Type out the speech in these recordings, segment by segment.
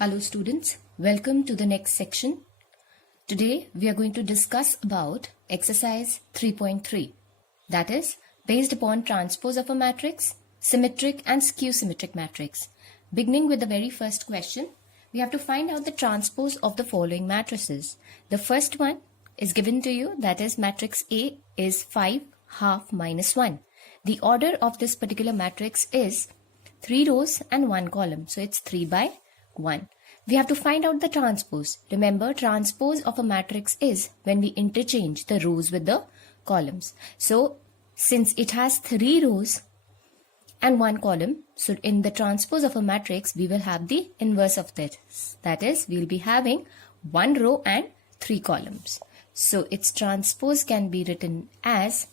Hello students, welcome to the next section. Today we are going to discuss about exercise 3.3, that is based upon transpose of a matrix, symmetric and skew symmetric matrix. Beginning with the very first question, we have to find out the transpose of the following matrices. The first one is given to you, that is matrix A is 5 half minus 1. The order of this particular matrix is 3 rows and 1 column, so it's 3 by 1. We have to find out the transpose. Remember, transpose of a matrix is when we interchange the rows with the columns. So, since it has 3 rows and 1 column, so in the transpose of a matrix, we will have the inverse of this. That is, we will be having 1 row and 3 columns. So, its transpose can be written as,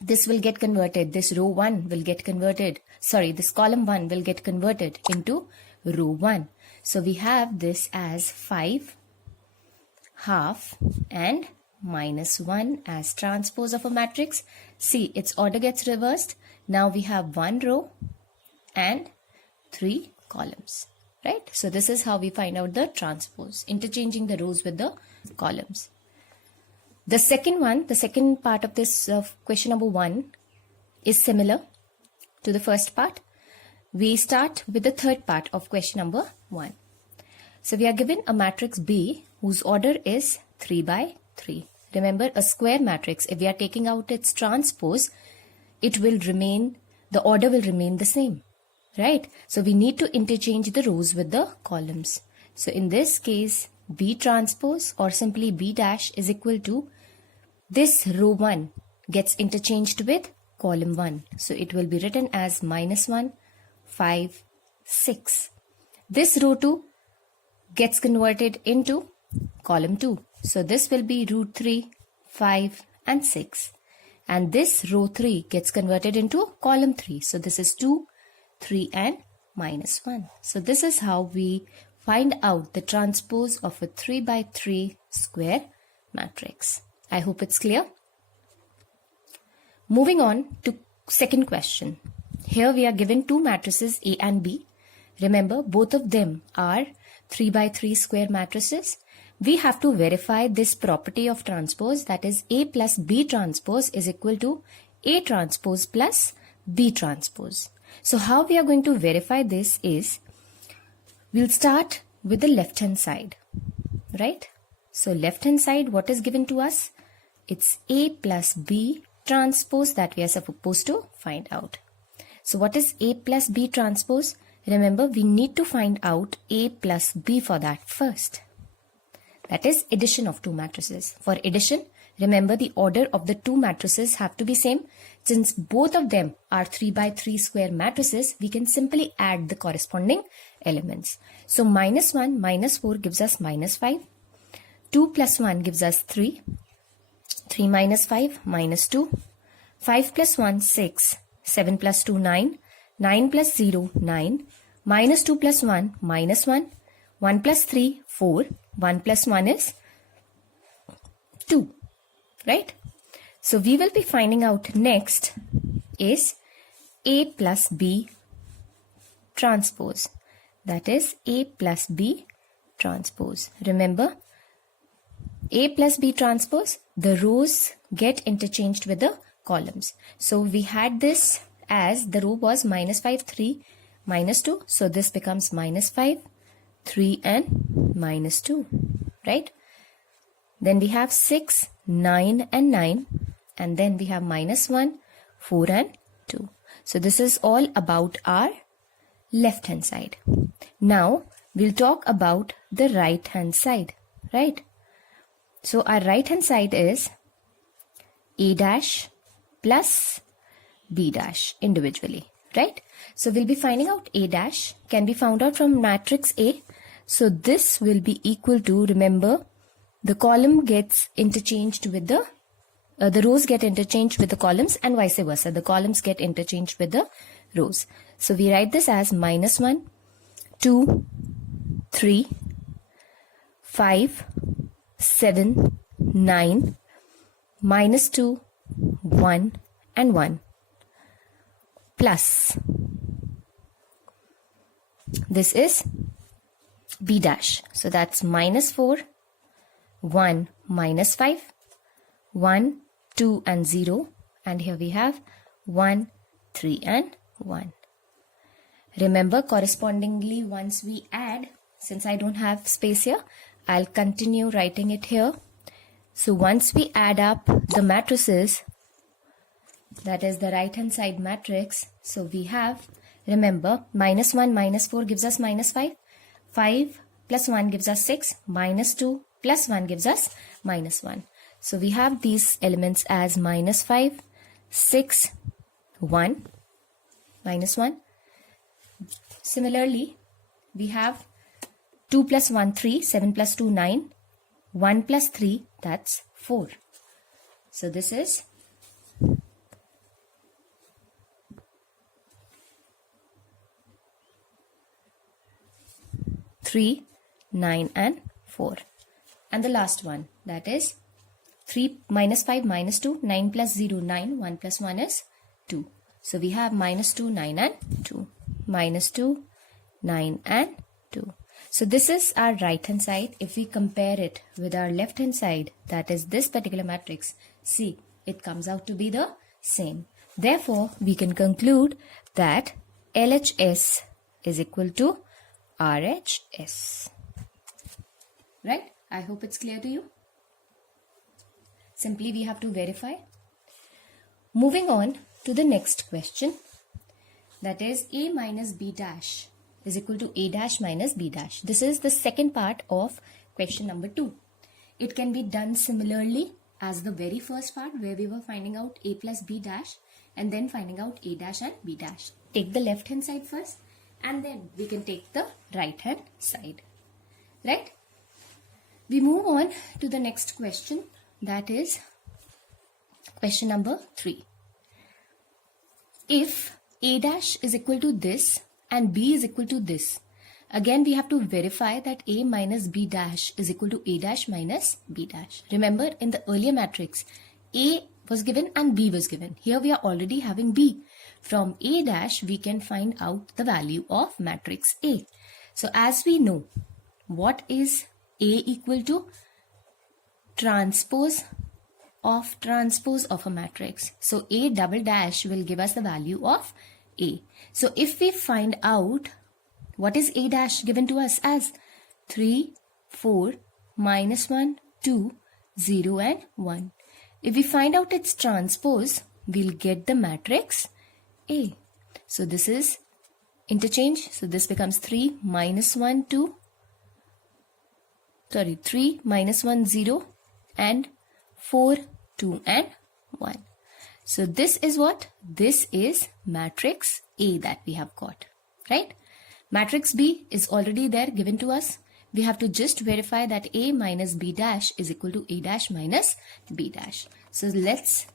this will get converted, this row 1 will get converted, this column 1 will get converted into row 1. So we have this as 5 half and minus 1 as transpose of a matrix. See, its order gets reversed. Now we have 1 row and 3 columns, right? So this is how we find out the transpose, interchanging the rows with the columns. The second one, the second part of this question number 1 is similar to the first part. We start with the third part of question number 1. So we are given a matrix B whose order is 3 by 3. Remember, a square matrix, if we are taking out its transpose, it will remain, the order will remain the same, right? So we need to interchange the rows with the columns. So in this case, B transpose or simply B dash is equal to this row 1 gets interchanged with column 1. So it will be written as minus 1, 5, 6. This row 2 gets converted into column 2. So this will be root 3, 5 and 6. And this row 3 gets converted into column 3. So this is 2, 3 and minus 1. So this is how we find out the transpose of a 3 by 3 square matrix. I hope it's clear. Moving on to second question. Here we are given two matrices A and B. Remember, both of them are 3 by 3 square matrices. We have to verify this property of transpose, that is A plus B transpose is equal to A transpose plus B transpose. So how we are going to verify this is, we'll start with the left hand side, right? So left hand side, what is given to us? It's A plus B transpose that we are supposed to find out. So what is A plus B transpose? Remember, we need to find out A plus B for that first. That is addition of two matrices. For addition, remember the order of the two matrices have to be same. Since both of them are 3 by 3 square matrices, we can simply add the corresponding elements. So minus 1 minus 4 gives us minus 5. 2 plus 1 gives us 3. 3 minus 5 minus 2. 5 plus 1 6. 7 plus 2 9. 9 plus 0 9. Minus 2 plus 1 minus 1. 1 plus 3 4. 1 plus 1 is 2, right? So we will be finding out next is A plus B transpose. That is A plus B transpose. Remember, A plus B transpose, the rows get interchanged with the columns. So we had this as the row was minus 5, 3, minus 2. So this becomes minus 5, 3 and minus 2, right? Then we have 6, 9 and 9. And then we have minus 1, 4 and 2. So this is all about our left hand side. Now we'll talk about the right hand side, right? So our right hand side is A dash plus B dash individually, right? So we'll be finding out A dash can be found out from matrix A. So this will be equal to, remember, the column gets interchanged with the rows get interchanged with the columns and vice versa. The columns get interchanged with the rows. So we write this as minus 1, 2, 3, 5, 7, 9, minus 2, 1 and 1 plus this is B dash. So that's minus 4, 1, minus 5, 1, 2 and 0. And here we have 1, 3 and 1. Remember, correspondingly, once we add, since I don't have space here, I'll continue writing it here. So once we add up the matrices, that is the right hand side matrix, so we have, remember, minus 1 minus 4 gives us minus 5, 5 plus 1 gives us 6, minus 2 plus 1 gives us minus 1. So we have these elements as minus 5, 6, 1, minus 1. Similarly, we have 2 plus 1, 3, 7 plus 2, 9, 1 plus 3, that's 4. So this is 3, 9 and 4. And the last one, that is 3 minus 5 minus 2, 9 plus 0, 9, 1 plus 1 is 2. So we have minus 2, 9 and 2. Minus 2, 9 and 2. So this is our right hand side. If we compare it with our left hand side, that is this particular matrix, see, it comes out to be the same. Therefore, we can conclude that LHS is equal to RHS. Right? I hope it's clear to you. Simply we have to verify. Moving on to the next question. That is A minus B dash is equal to A dash minus B dash. This is the second part of question number 2. It can be done similarly as the very first part where we were finding out A plus B dash and then finding out A dash and B dash. Take the left hand side first and then we can take the right hand side. Right? We move on to the next question, that is question number 3. If A dash is equal to this and B is equal to this, again we have to verify that A minus B dash is equal to A dash minus B dash. Remember, in the earlier matrix, A was given and B was given. Here we are already having B. From A dash we can find out the value of matrix A. So as we know, what is A equal to? Transpose of a matrix. So A double dash will give us the value of A. So if we find out what is A dash given to us as 3, 4, minus 1, 2, 0 and 1. If we find out its transpose, we'll get the matrix A. So this is interchange. So this becomes 3 minus 1, 2. 3 minus 1, 0 and 4, 2 and 1. So this is what? This is matrix A that we have got, right? Matrix B is already there given to us. We have to just verify that A minus B dash is equal to A dash minus B dash. So let's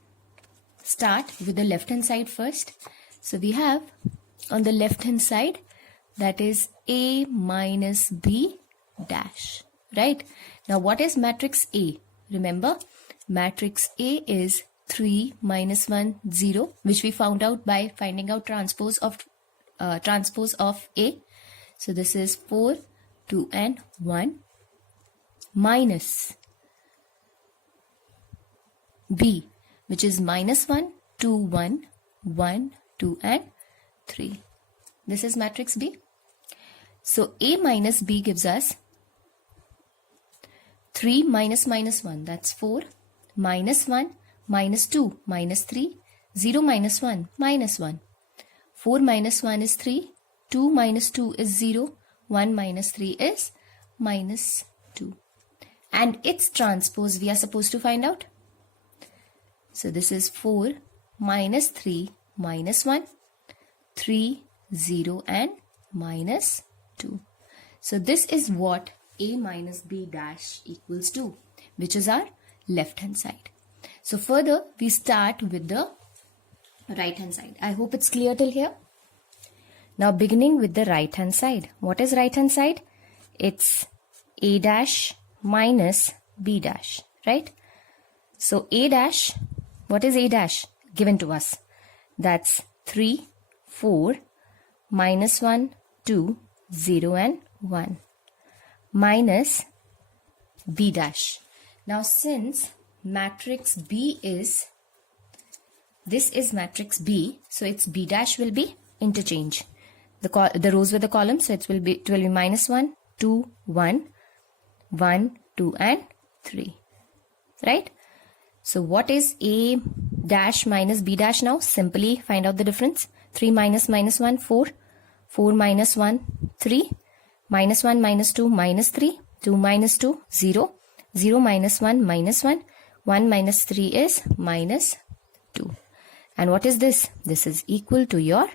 start with the left hand side first. So we have on the left hand side, that is A minus B dash, right? Now what is matrix A? Remember, matrix A is 3 minus 1, 0, which we found out by finding out transpose of A. So this is 4, 2 and 1 minus B, which is minus 1, 2, 1, 1, 2 and 3. This is matrix B. So A minus B gives us 3 minus minus 1, that's 4, minus 1, minus 2, minus 3, 0 minus 1, minus 1. 4 minus 1 is 3, 2 minus 2 is 0, 1 minus 3 is minus 2. And its transpose we are supposed to find out. So this is 4 minus 3 minus 1, 3, 0 and minus 2. So this is what A minus B dash equals to, which is our left hand side. So further we start with the right hand side. I hope it's clear till here. Now beginning with the right hand side. What is right hand side? It's A dash minus B dash, right? So A dash, what is A dash given to us? That's 3, 4, minus 1, 2, 0 and 1. minus B dash. Now since matrix B is, this is matrix B, so its B dash will be interchange. The rows with the columns, so it will be minus 1, 2, 1, 1, 2 and 3. Right? So what is A dash minus B dash now? Simply find out the difference. 3 minus minus 1, 4. 4 minus 1, 3. Minus 1 minus 2 minus 3. 2 minus 2, 0. 0 minus 1 minus 1. 1 minus 3 is minus 2. And what is this? This is equal to your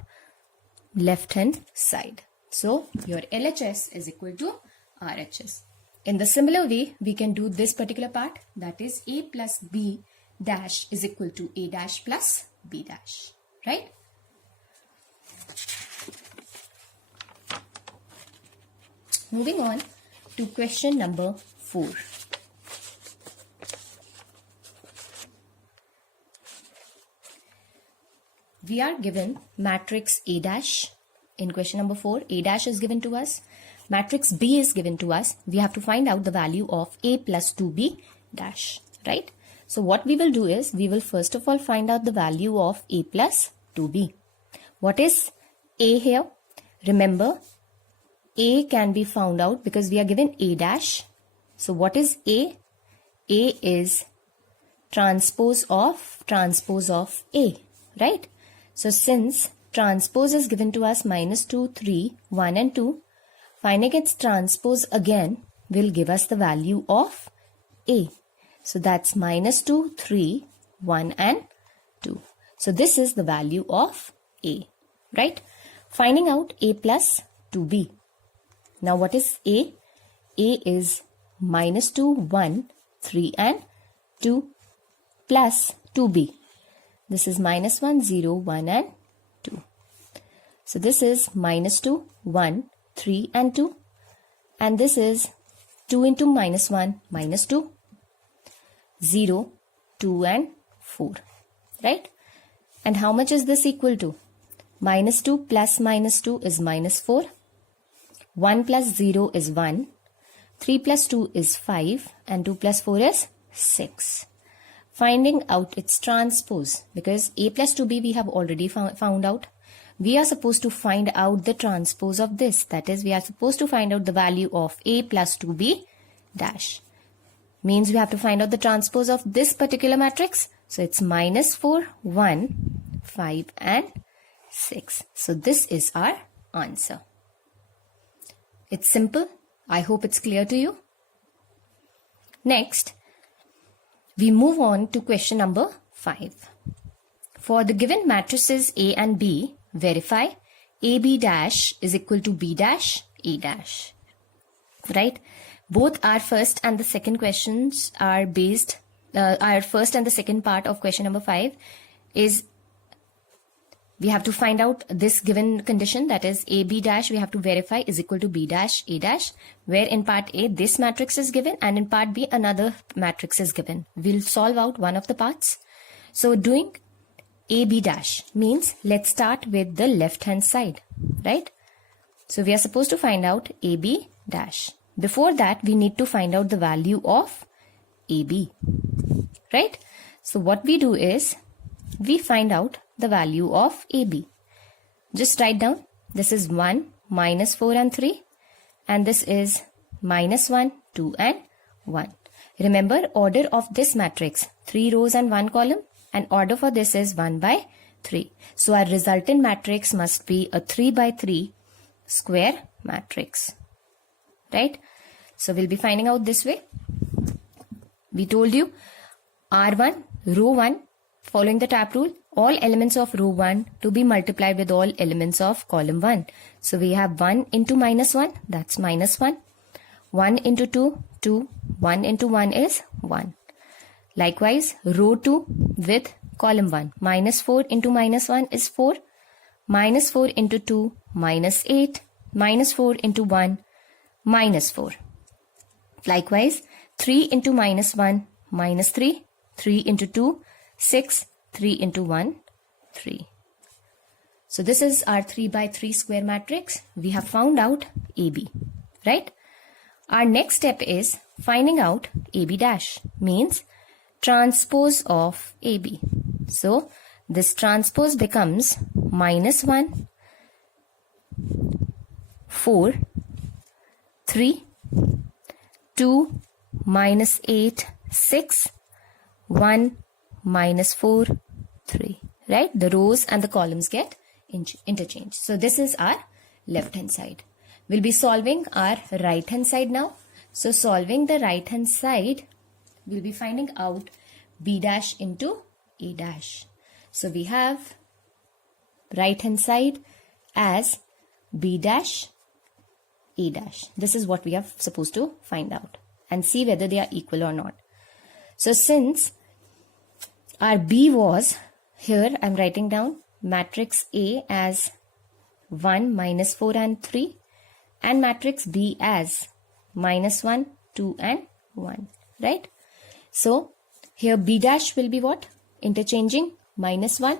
left hand side. So your LHS is equal to RHS. In the similar way, we can do this particular part, that is A plus B dash is equal to A dash plus B dash, right? Moving on to question number 4. We are given matrix A dash. In question number 4, A dash is given to us. Matrix B is given to us. We have to find out the value of A plus 2B dash, right? So what we will do is, we will first of all find out the value of A plus 2B. What is A here? Remember, A can be found out because we are given A dash. So what is A? A is transpose of A, right? So since transpose is given to us minus 2, 3, 1 and 2, finding its transpose again will give us the value of A. So that's minus 2, 3, 1 and 2. So this is the value of A, right? Finding out A plus 2B. Now what is A? A is minus 2, 1, 3 and 2 plus 2B. This is minus 1, 0, 1 and 2. So this is minus 2, 1, 3 and 2. And this is 2 into minus 1, minus 2, 0, 2 and 4. Right? And how much is this equal to? Minus 2 plus minus 2 is minus 4. 1 plus 0 is 1. 3 plus 2 is 5. And 2 plus 4 is 6. Finding out its transpose, because A plus 2B we have already found out. We are supposed to find out the transpose of this. That is, we are supposed to find out the value of A plus 2B dash. Means we have to find out the transpose of this particular matrix. So it's minus 4, 1, 5 and 6. So this is our answer. It's simple. I hope it's clear to you. Next, we move on to question number 5. For the given matrices A and B, verify AB dash is equal to B dash A dash. Right? Both our first and the second questions are based, our first and the second part of question number 5 is, we have to find out this given condition, that is AB dash we have to verify is equal to B dash A dash, where in part A this matrix is given and in part B another matrix is given. We'll solve out one of the parts. So doing AB dash means, let's start with the left hand side, right? So we are supposed to find out AB dash. Before that, we need to find out the value of AB, right? So what we do is, we find out the value of AB. Just write down, this is 1, minus 4 and 3, and this is minus 1, 2 and 1. Remember, order of this matrix, 3 rows and 1 column, and order for this is 1 by 3. So our resultant matrix must be a 3 by 3 square matrix, right? So we'll be finding out this way. We told you R1, row 1, following the tap rule, all elements of row 1 to be multiplied with all elements of column 1. So we have 1 into minus 1, that's minus 1. 1 into 2, 2. 1 into 1 is 1. Likewise, row 2 with column 1. Minus 4 into minus 1 is 4. Minus 4 into 2, minus 8. Minus 4 into 1, minus 4. Likewise, 3 into minus 1, minus 3. 3 into 2, 6. 3 into 1, 3. So this is our 3 by 3 square matrix. We have found out AB, right? Our next step is finding out AB dash, means transpose of AB. So this transpose becomes -1, 4, 3, 2, -8, 6, 1, -4, 3. Right? The rows and the columns get interchanged. So this is our left hand side. We'll be solving our right hand side now. So solving the right hand side, we'll be finding out B dash into A dash. So we have right hand side as B dash A dash. This is what we are supposed to find out and see whether they are equal or not. So since our B was, here I'm writing down matrix A as 1, -4 and 3, and matrix B as -1, 2 and 1, right? So here B dash will be what? Interchanging -1.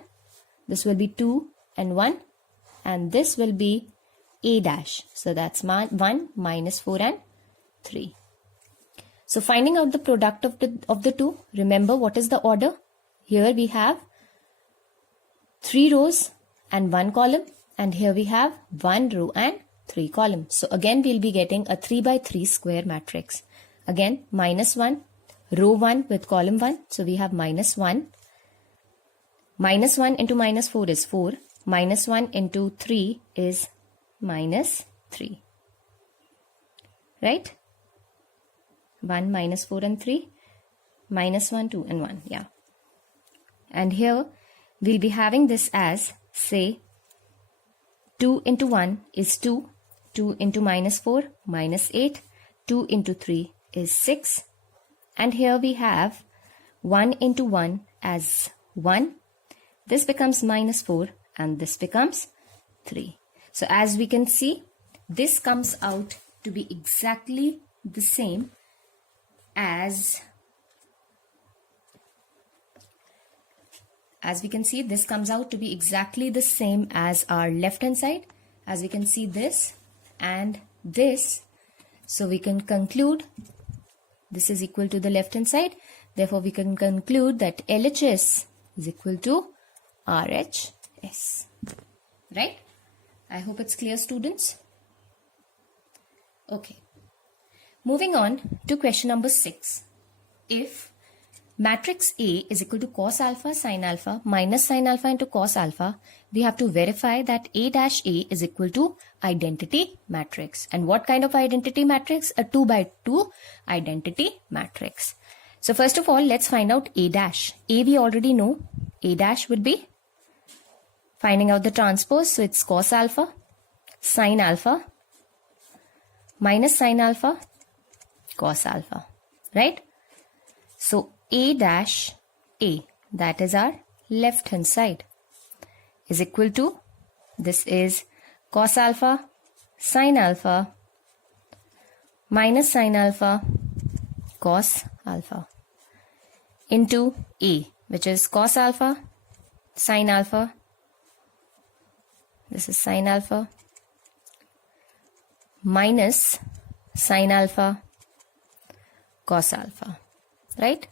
This will be 2 and 1, and this will be A dash. So that's 1, -4 and 3. So finding out the product of the two, remember what is the order? Here we have 3 rows and 1 column, and here we have 1 row and 3 columns. So again we'll be getting a 3 by 3 square matrix. Again -1, row 1 with column 1. So we have -1. -1 into -4 is 4. -1 into 3 is -3. Right? 1, -4 and 3. -1, 2 and 1. Yeah. And here we'll be having this as, say, 2 into 1 is 2. 2 into -4, -8. 2 into 3 is 6. And here we have 1 into 1 as 1. This becomes -4 and this becomes 3. So as we can see, this comes out to be exactly the same as we can see, this comes out to be exactly the same as our left hand side. As we can see, this and this. So we can conclude this is equal to the left hand side. Therefore, we can conclude that LHS is equal to RHS. Right? I hope it's clear, students. Okay. Moving on to question number 6. If matrix A is equal to cos alpha sin alpha minus sin alpha into cos alpha, we have to verify that A dash A is equal to identity matrix. And what kind of identity matrix? A 2 by 2 identity matrix. So first of all, let's find out A dash. A we already know. A dash would be finding out the transpose. So it's cos alpha sin alpha minus sin alpha cos alpha. Right? So A dash A, that is our left hand side, is equal to, this is cos alpha sin alpha minus sin alpha cos alpha into A, which is cos alpha sin alpha, this is sin alpha minus sin alpha cos alpha. Right?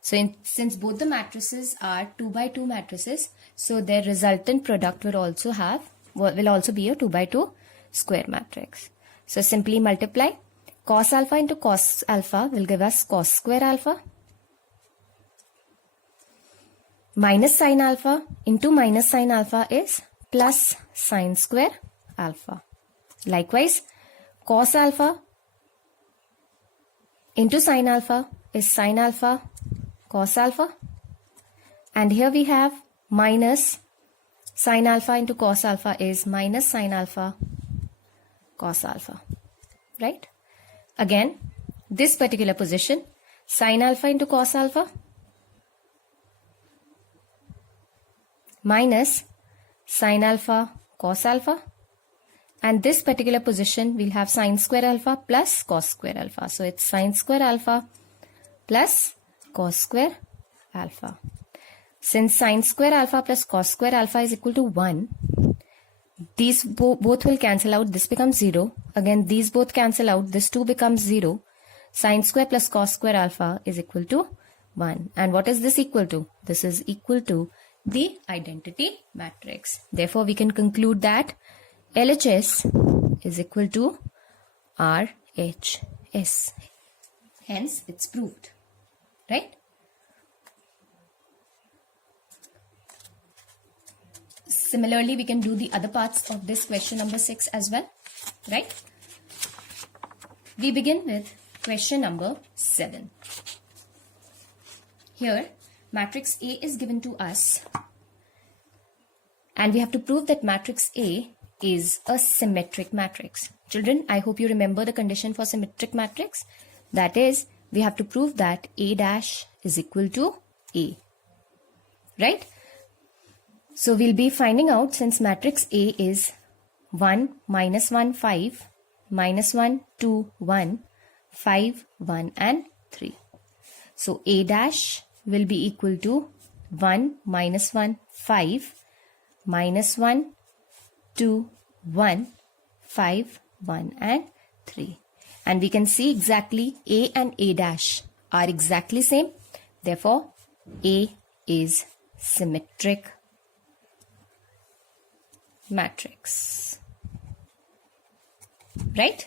So since both the matrices are 2 by 2 matrices, so their resultant product will also be a 2 by 2 square matrix. So simply multiply cos alpha into cos alpha will give us cos square alpha minus sin alpha into minus sin alpha is plus sin square alpha. Likewise, cos alpha into sin alpha is sin alpha cos alpha, and here we have minus sin alpha into cos alpha is minus sin alpha cos alpha. Right? Again, this particular position, sin alpha into cos alpha minus sin alpha cos alpha, and this particular position we'll have sin square alpha plus cos square alpha. So it's sin square alpha plus cos square alpha. Since sin square alpha plus cos square alpha is equal to 1, These both will cancel out. This becomes 0. Again, these both cancel out. This 2 becomes 0. Sine square plus cos square alpha is equal to 1. And what is this equal to? This is equal to the identity matrix. Therefore, we can conclude that LHS is equal to RHS. Hence, it's proved. Right? Similarly, we can do the other parts of this question number 6 as well, right? We begin with question number 7. Here, matrix A is given to us and we have to prove that matrix A is a symmetric matrix. Children, I hope you remember the condition for symmetric matrix. That is, we have to prove that A dash is equal to A, right? So we'll be finding out, since matrix A is 1, minus 1, 5, minus 1, 2, 1, 5, 1 and 3. So A dash will be equal to 1, minus 1, 5, minus 1, 2, 1, 5, 1 and 3. And we can see exactly A and A dash are exactly same. Therefore, A is symmetric matrix, right?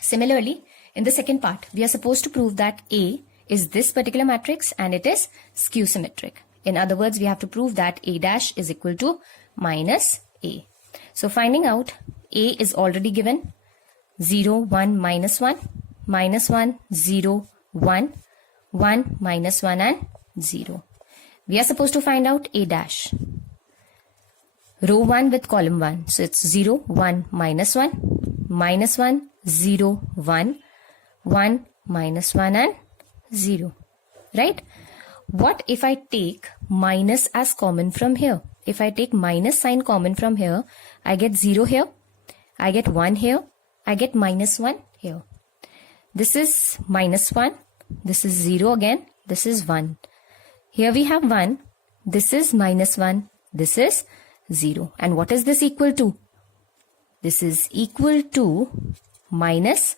Similarly, in the second part, we are supposed to prove that A is this particular matrix and it is skew symmetric. In other words, we have to prove that A dash is equal to minus A. So finding out, A is already given 0, 1, minus 1, minus 1, 0, 1, 1, minus 1 and 0. We are supposed to find out A dash. Row 1 with column 1. So it's 0, 1, minus 1, minus 1, 0, 1, 1, minus 1 and 0. Right? What if I take minus as common from here? If I take minus sign common from here, I get 0 here, I get 1 here, I get minus 1 here. This is minus 1, this is 0 again, this is 1. Here we have 1, this is minus 1, this is 0. And what is this equal to? This is equal to minus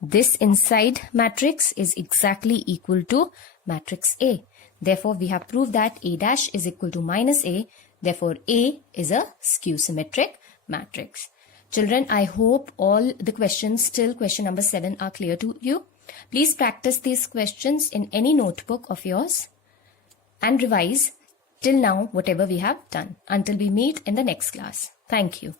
this inside matrix is exactly equal to matrix A. Therefore, we have proved that A dash is equal to minus A. Therefore, A is a skew symmetric matrix. Children, I hope all the questions till question number 7 are clear to you. Please practice these questions in any notebook of yours and revise till now whatever we have done until we meet in the next class. Thank you.